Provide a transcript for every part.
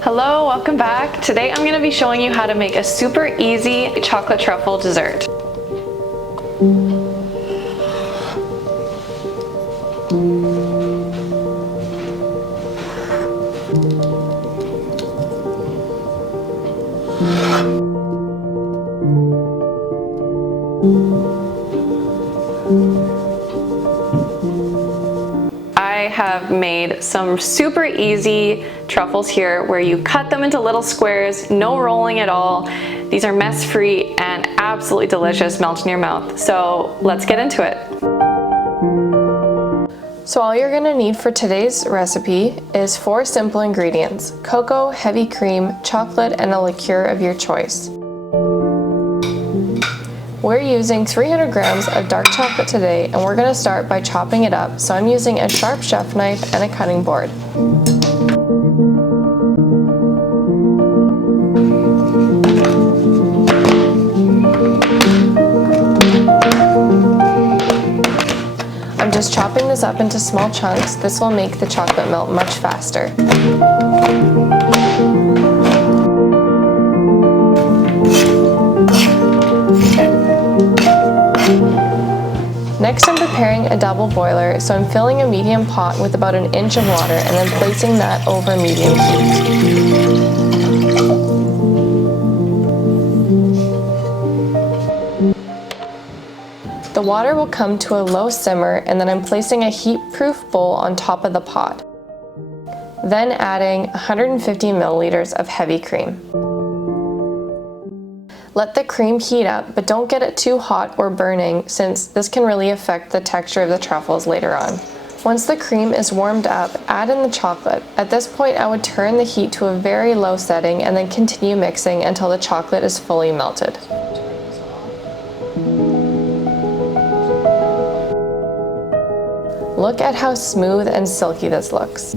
Hello, welcome back. Today I'm going to be showing you how to make a super easy chocolate truffle dessert. I have made some super easy truffles here where you cut them into little squares, no rolling at all. These are mess-free and absolutely delicious, melt in your mouth. So let's get into it. So all you're gonna need for today's recipe is 4 simple ingredients: cocoa, heavy cream, chocolate, and a liqueur of your choice. We're using 300 grams of dark chocolate today, and we're going to start by chopping it up. So I'm using a sharp chef knife and a cutting board. I'm just chopping this up into small chunks. This will make the chocolate melt much faster. Next, I'm preparing a double boiler, so I'm filling a medium pot with about 1 inch of water and then placing that over medium heat. The water will come to a low simmer, and then I'm placing a heat-proof bowl on top of the pot. Then adding 150 milliliters of heavy cream. Let the cream heat up, but don't get it too hot or burning, since this can really affect the texture of the truffles later on. Once the cream is warmed up, add in the chocolate. At this point, I would turn the heat to a very low setting and then continue mixing until the chocolate is fully melted. Look at how smooth and silky this looks.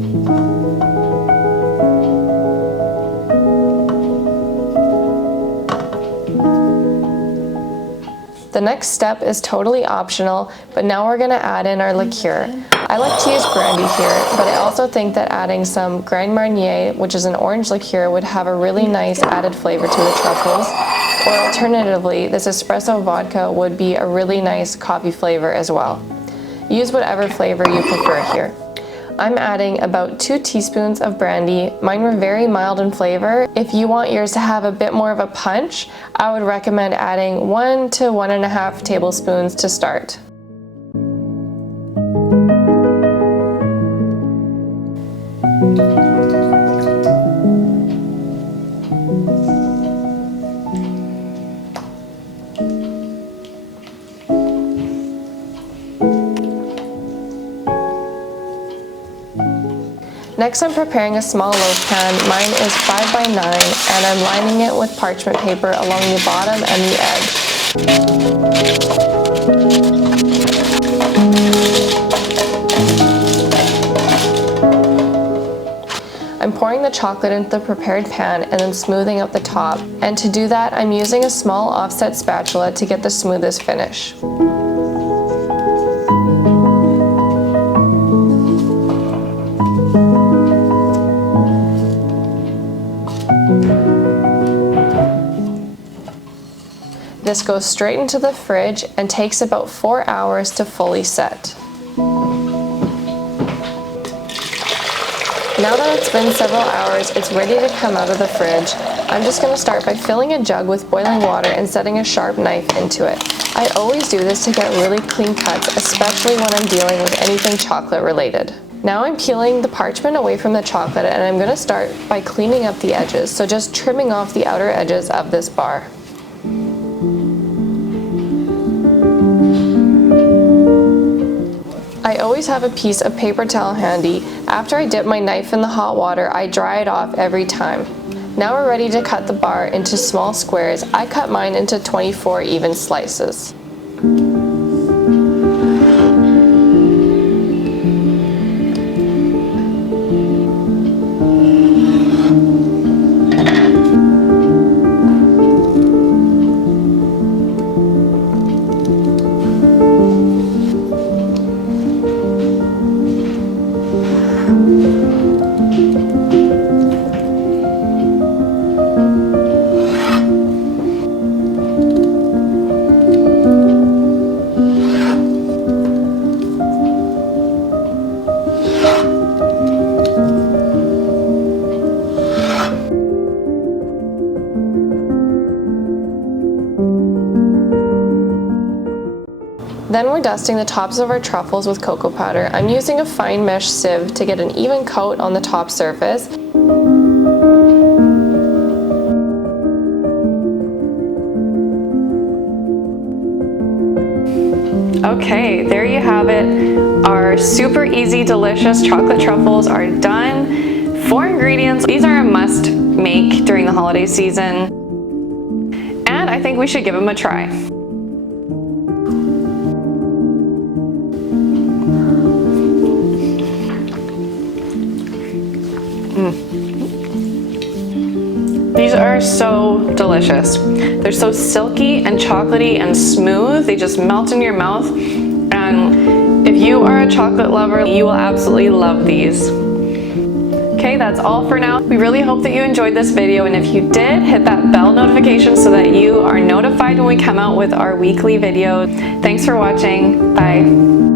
The next step is totally optional, but now we're going to add in our liqueur. I like to use brandy here, but I also think that adding some Grand Marnier, which is an orange liqueur, would have a really nice added flavor to the truffles. Or alternatively, this espresso vodka would be a really nice coffee flavor as well. Use whatever flavor you prefer here. I'm adding about 2 teaspoons of brandy. Mine were very mild in flavor. If you want yours to have a bit more of a punch, I would recommend adding 1 to 1.5 tablespoons to start. Next, I'm preparing a small loaf pan. Mine is 5 by 9, and I'm lining it with parchment paper along the bottom and the edge. I'm pouring the chocolate into the prepared pan and then smoothing out the top. And to do that, I'm using a small offset spatula to get the smoothest finish. This goes straight into the fridge and takes about 4 hours to fully set. Now that it's been several hours, it's ready to come out of the fridge. I'm just going to start by filling a jug with boiling water and setting a sharp knife into it. I always do this to get really clean cuts, especially when I'm dealing with anything chocolate related. Now I'm peeling the parchment away from the chocolate, and I'm going to start by cleaning up the edges, so just trimming off the outer edges of this bar. I always have a piece of paper towel handy. After I dip my knife in the hot water, I dry it off every time. Now we're ready to cut the bar into small squares. I cut mine into 24 even slices. Then we're dusting the tops of our truffles with cocoa powder. I'm using a fine mesh sieve to get an even coat on the top surface. Okay, there you have it. Our super easy, delicious chocolate truffles are done. 4 ingredients. These are a must make during the holiday season. And I think we should give them a try. These are so delicious. They're so silky and chocolatey and smooth. They just melt in your mouth. And if you are a chocolate lover, you will absolutely love these. Okay, that's all for now. We really hope that you enjoyed this video, and if you did, hit that bell notification so that you are notified when we come out with our weekly video. Thanks for watching. Bye.